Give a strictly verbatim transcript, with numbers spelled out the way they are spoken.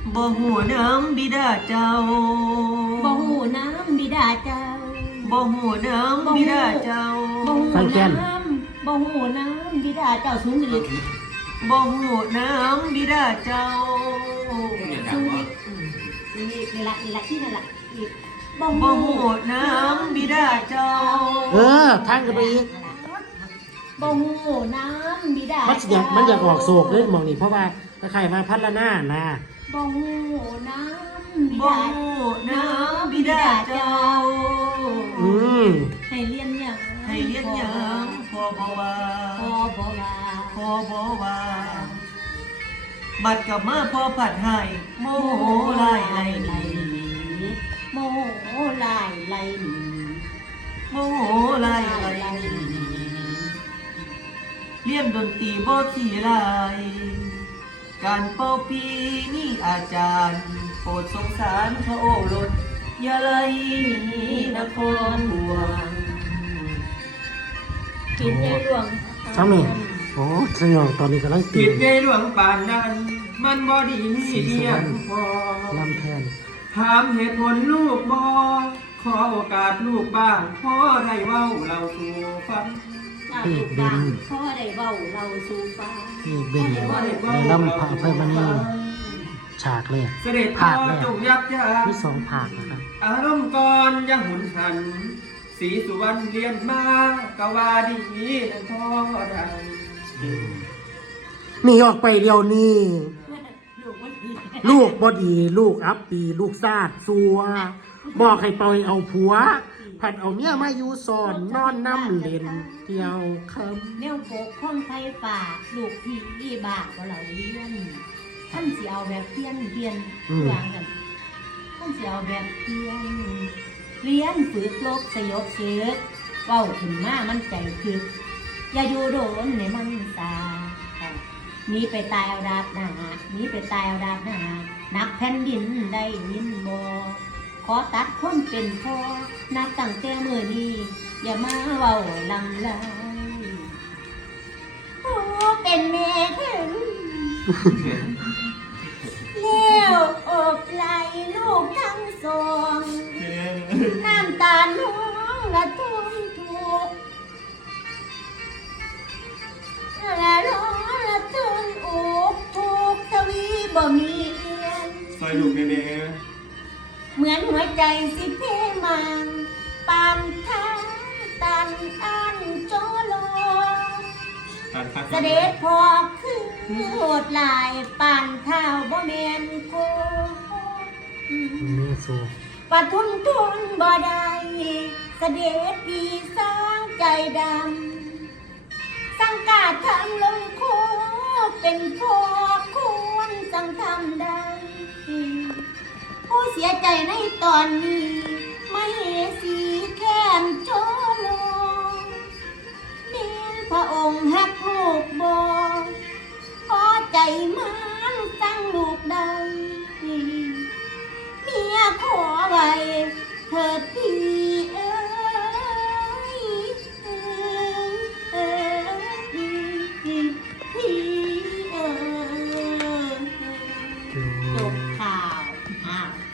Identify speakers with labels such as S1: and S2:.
S1: บ่หูน้ำบิดาเจ้า
S2: บ่หูน้ำบิดาเจ้า
S1: บ่หูน้ำบิดาเจ้า
S2: บ่หูน้ำบ่หูน้ำบิดาเจ้าสูงอีก
S1: บ่หูน้ำบิดาเจ้า
S2: สูงอีกนี่นี่ละนี่ละที่นั่นละอีก
S1: บ่หูน้ำบิดาเจ้า
S3: เออทางกันไปอีก
S2: บ่หูน้ำบิดา
S3: มันอยากมันอยากออกโศกเลยมองนี่เพราะว่าถ้าใครมาพัดละหน้านะ
S2: บ่หูน้ำ
S1: บ่หูน้ำบิดาเจ้า
S3: อืม
S2: ให้เรียนหยัง
S1: ให้เรียนหยังพ่อบ่ว่า
S2: พ่อบ่ว่า
S1: พ่อบ่ว่าบัดกลับมาพ่อผัดให้โมโหไล่ไล่ไล่
S2: โมโหไล่ไล่
S1: โมโหไล่ไล่เลี่ยมดนตรีบ่ขี้ลายการเป่าปีนี่อาจารย์โปรดสงสารพระโอรสอย่าไล่นครหลวง
S2: กินในหลวง
S3: สามีโอ้สยองตอนนี้กำลัง
S1: ปิดในหลวงป่านนั้นมันบ่ดีเดียงพอ
S3: ลำแทน
S1: ถามเหตุผลลูกบ่ขอโอกาสลูกบ้างพอได้เว้าเราสู่ฟัง
S3: พี่เบน
S2: พ่อได้เว้าเราสู่ฟัง
S3: พี่เบนในลำพระพมณีฉากเลย
S1: ภาคเลย
S3: ที่สองภาคนะครับ
S1: อารมณ์ก่อนยังหุนหันสีสุวรรณเรียนมากว่าดีนั่นพ่อได้
S3: หนีออกไปเดียวนี่ลูกบดีลูกอัปปีลูกซาดซัวบอกให้ปล่อยเอาผัวผัดเอาเมียมาอยู่สอนนอนน้ำเล่นเที่ยวคำ
S2: แนวโปกข้องไฟป่าลูกพี่อีบากว่าเราเลี้ยนท่านเสียเอาแบบเพี้ยนเพี้ยนวางกันท่านเสียเอาแบบเพี้ยนเลี้ยนฝึกลบสยบเสือกเว้าขึ้นมามันใจคืออย่าอยู่โดนในมันตานี้ไปตายเอาดาบหน้านี้ไปตายเอาดาบหน้านักแผ่นดินได้ยินบ่ขอตัดคนเป็นพ่อนับตั้งแต่เมื่อนี้อย่ามาเว้าลำลายโอ้เป็นแม่ถึงเลี้ยวอบไหลลูกทั้งสองน้ำตาหน้องละทุ่มทุกละร้องละทุนอกทุกทวีบ่มีเอียน
S1: ซอยลูกแน่
S2: เหมือนหัวใจสิเพมังปานท้าตันอันโจโลเสด็จพอคือโหดลายปานเท้าบ่แม่นโกปะทุนทุนบ่ได้เสด็จพี่สร้างใจดำสังกาทำลงโคเป็นพ่อควรสังทำได้ผู้เสียใจในตอนนี้